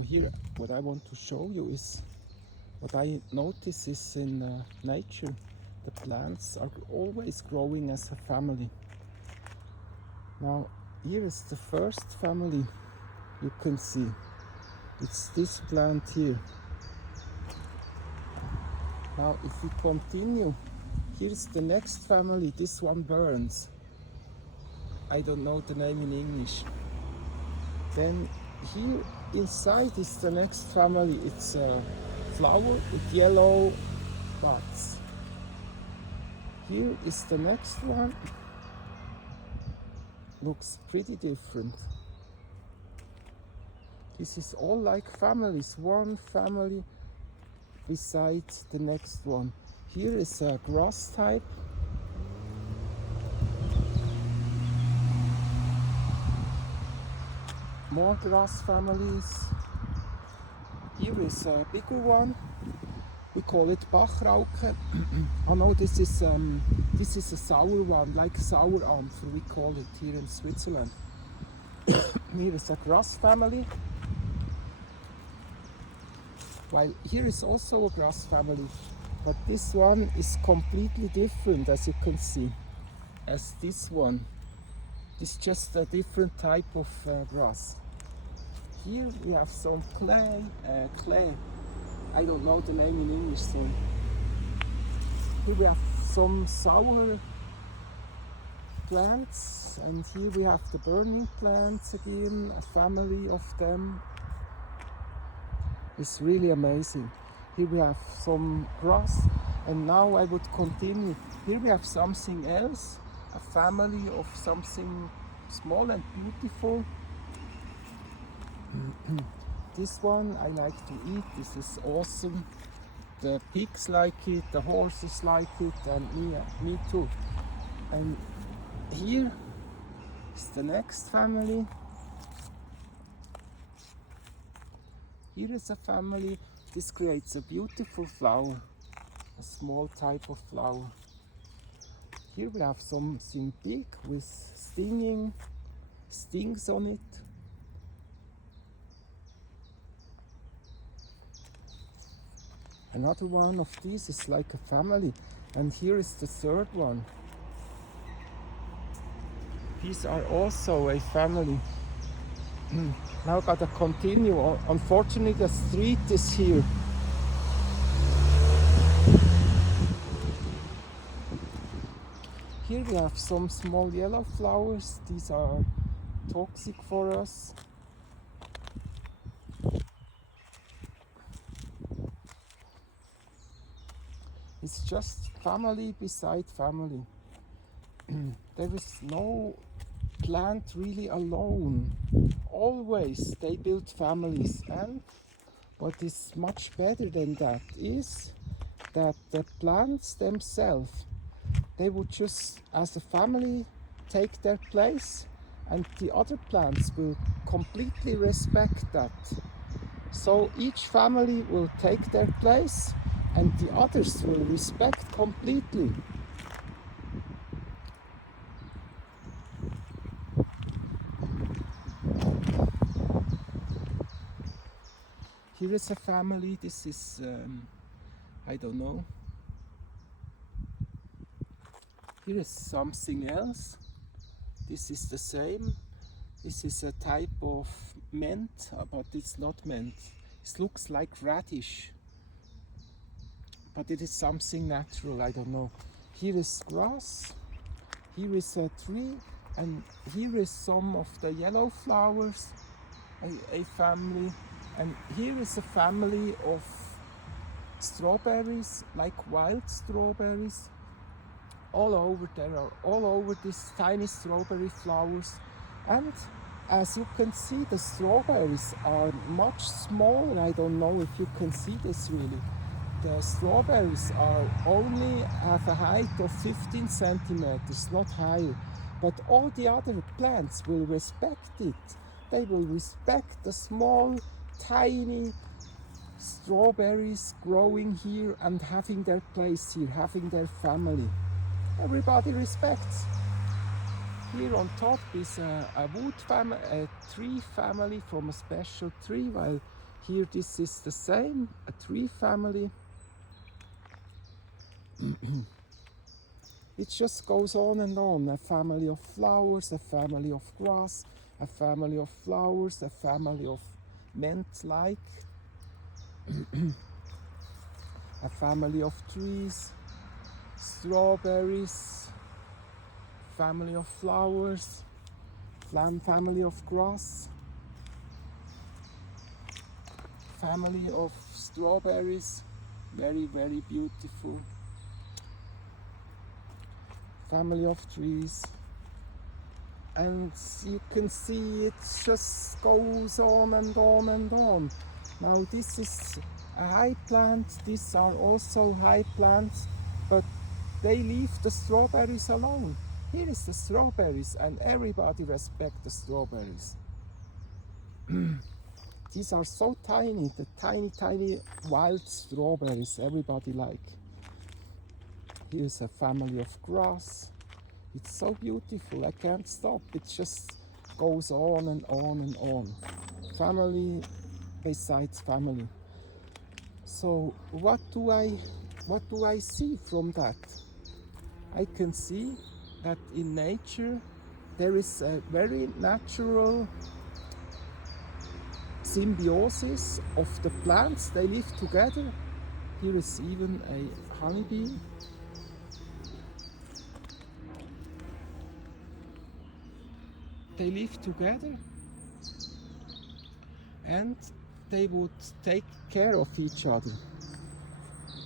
And here, what I want to show you is what I notice is in nature, the plants are always growing as a family. Now, here is the first family you can see. It's this plant here. Now, if we continue, here's the next family. This one burns. I don't know the name in English. Then here inside is the next family. It's a flower with yellow buds. Here is the next one. Looks pretty different. This is all like families, one family besides the next one. Here is a grass type. More grass families. Here is a bigger one. We call it Bachrauke. Oh no, this is a sour one, like sour ampfer, we call it here in Switzerland. Here is a grass family. While here is also a grass family, but this one is completely different, as you can see, as this one. It's just a different type of grass. Here we have some clay. I don't know the name in English, so here we have some sour plants, and here we have the burning plants again, a family of them. It's really amazing. Here we have some grass, and now I would continue. Here we have something else, a family of something small and beautiful. This one I like to eat. This is awesome. The pigs like it, the horses like it, and me too. And here is the next family. Here is a family. This creates a beautiful flower, a small type of flower. Here we have something big with stings on it. Another one of these is like a family, and here is the third one. These are also a family. Now I gotta continue. Unfortunately, the street is here. Here we have some small yellow flowers. These are toxic for us. It's just family beside family. There is no plant really alone. Always they build families, and what is much better than that is that the plants themselves, they would just as a family take their place, and the other plants will completely respect that. So each family will take their place and the others will respect completely. Here is a family. This is, I don't know. Here is something else. This is the same. This is a type of mint, but it's not mint. It looks like radish, but it is something natural, I don't know. Here is grass, here is a tree, and here is some of the yellow flowers, a family, and here is a family of strawberries, like wild strawberries. All over, there are all over these tiny strawberry flowers, and as you can see, the strawberries are much smaller. I don't know if you can see this really. The strawberries are only have a height of 15 centimeters, not higher. But all the other plants will respect it. They will respect the small, tiny strawberries growing here and having their place here, having their family. Everybody respects. Here on top is a tree family from a special tree, while Here this is the same, a tree family. It just goes on and on. A family of flowers, a family of grass, a family of flowers, a family of mint-like, a family of trees, strawberries, family of flowers, family of grass, family of strawberries, very, very beautiful. Family of trees, and you can see it just goes on and on and on. Now this is a high plant, these are also high plants, but they leave the strawberries alone. Here is the strawberries, and everybody respects the strawberries. These are so tiny, the tiny wild strawberries everybody like. Here's a family of grass. It's so beautiful, I can't stop. It just goes on and on and on. Family besides family. So what do I see from that? I can see that in nature there is a very natural symbiosis of the plants. They live together. Here is even a honeybee. They live together and they would take care of each other.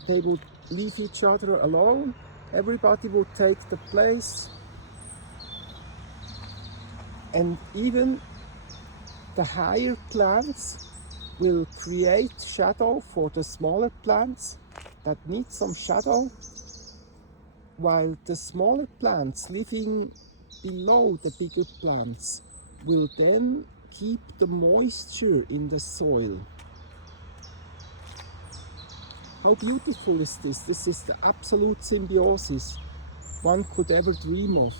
They would leave each other alone. Everybody would take the place. And even the higher plants will create shadow for the smaller plants that need some shadow, while the smaller plants living below the bigger plants will then keep the moisture in the soil. How beautiful is this? This is the absolute symbiosis one could ever dream of.